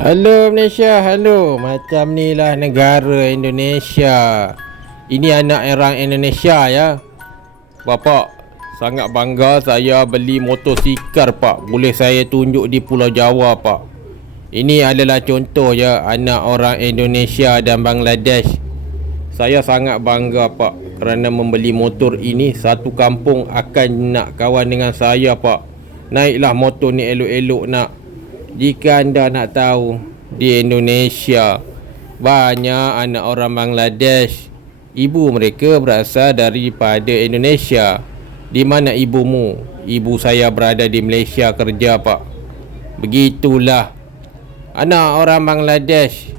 Halo Malaysia, halo. Macam ni lah negara Indonesia. Ini anak orang Indonesia ya. Bapak, sangat bangga saya beli motosikal pak. Boleh saya tunjuk di Pulau Jawa pak. Ini adalah contoh ya anak orang Indonesia dan Bangladesh. Saya sangat bangga pak kerana membeli motor ini. Satu kampung akan nak kawan dengan saya pak. Naiklah motor ni elok-elok nak. Jika anda nak tahu, di Indonesia banyak anak orang Bangladesh. Ibu mereka berasal daripada Indonesia. Di mana ibumu? Ibu saya berada di Malaysia kerja pak. Begitulah. Anak orang Bangladesh.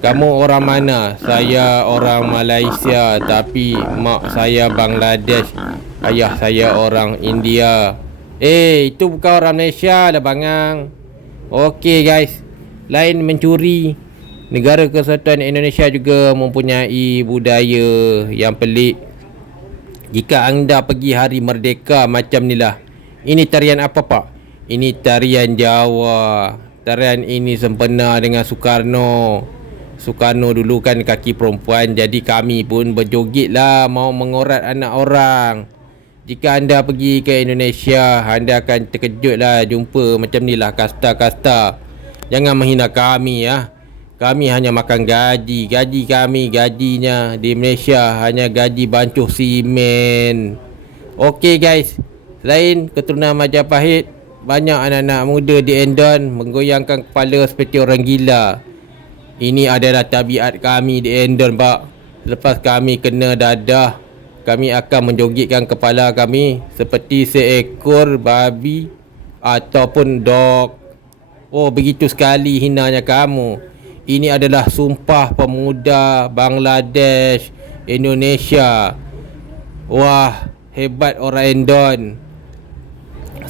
Kamu orang mana? Saya orang Malaysia, tapi mak saya Bangladesh. Ayah saya orang India. Itu bukan orang Malaysia lah bangang. Okey guys, lain mencuri. Negara Kesatuan Indonesia juga mempunyai budaya yang pelik. Jika anda pergi hari merdeka macam ni lah. Ini tarian apa pak? Ini tarian Jawa. Tarian ini sempena dengan Soekarno. Soekarno dulu kan kaki perempuan, jadi kami pun berjoget lah mau mengorat anak orang. Jika anda pergi ke Indonesia, anda akan terkejut lah jumpa macam ni lah kasta-kasta. Jangan menghina kami ya. Kami hanya makan gaji. Gaji kami, gajinya di Malaysia hanya gaji bancuh simen. Okey guys, selain keturunan Majapahit, banyak anak-anak muda di Endon menggoyangkan kepala seperti orang gila. Ini adalah tabiat kami di Endon pak. Lepas kami kena dadah, kami akan menjogetkan kepala kami seperti seekor babi ataupun dog. Oh, begitu sekali hinanya kamu. Ini adalah Sumpah Pemuda Bangladesh Indonesia. Wah, hebat orang Endon.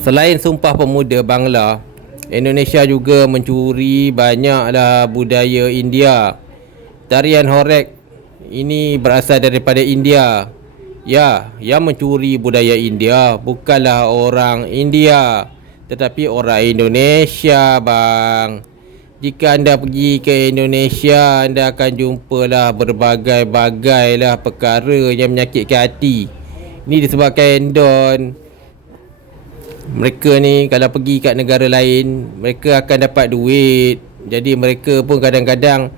Selain Sumpah Pemuda Bangla, Indonesia juga mencuri banyaklah budaya India. Tarian Horek ini berasal daripada India. Ya, yang mencuri budaya India bukanlah orang India, tetapi orang Indonesia bang. Jika anda pergi ke Indonesia, anda akan jumpalah berbagai-bagai lah perkara yang menyakitkan hati. Ini disebabkan Endon. Mereka ni kalau pergi kat negara lain, mereka akan dapat duit. Jadi mereka pun kadang-kadang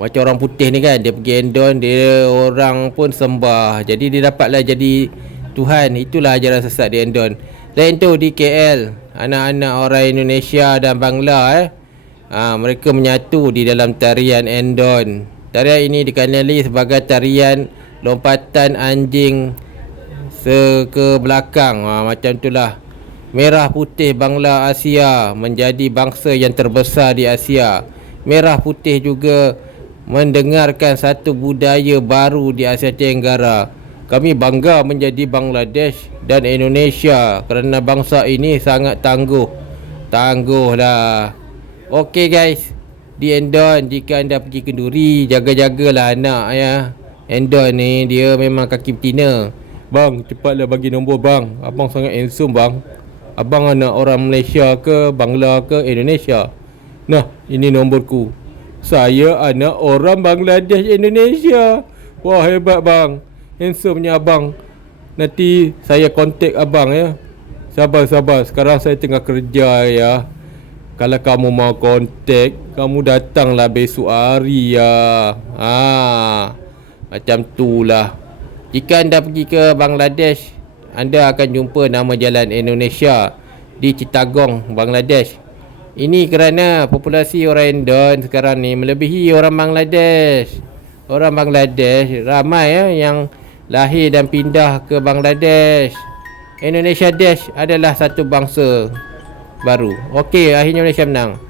macam orang putih ni kan, dia pergi Endon, dia orang pun sembah. Jadi dia dapatlah jadi Tuhan. Itulah ajaran sesat di Endon. Lain tu di KL, anak-anak orang Indonesia dan Bangla mereka menyatu di dalam tarian Endon. Tarian ini dikenali sebagai tarian lompatan anjing ke belakang. Macam itulah. Merah putih Bangla Asia menjadi bangsa yang terbesar di Asia. Merah putih juga mendengarkan satu budaya baru di Asia Tenggara. Kami bangga menjadi Bangladesh dan Indonesia kerana bangsa ini sangat tangguh. Tangguhlah. Okey guys, di Endon jika anda pergi kenduri, jaga-jagalah anak ya. Endon ni dia memang kaki betina. Bang, cepatlah bagi nombor bang. Abang sangat handsome bang. Abang anak orang Malaysia ke, Bangla ke, Indonesia? Nah, ini nomborku. Saya anak orang Bangladesh Indonesia. Wah, hebat bang. Handsome-nya abang. Nanti saya kontak abang ya. Sabar. Sekarang saya tengah kerja ya. Kalau kamu mau kontak, kamu datanglah besok hari ya. Macam tu lah. Jika anda pergi ke Bangladesh, anda akan jumpa nama jalan Indonesia di Chittagong, Bangladesh. Ini kerana populasi orang Indon sekarang ni melebihi orang Bangladesh. Orang Bangladesh ramai yang lahir dan pindah ke Bangladesh. Indonesia Dash adalah satu bangsa baru. Okey, akhirnya Malaysia menang.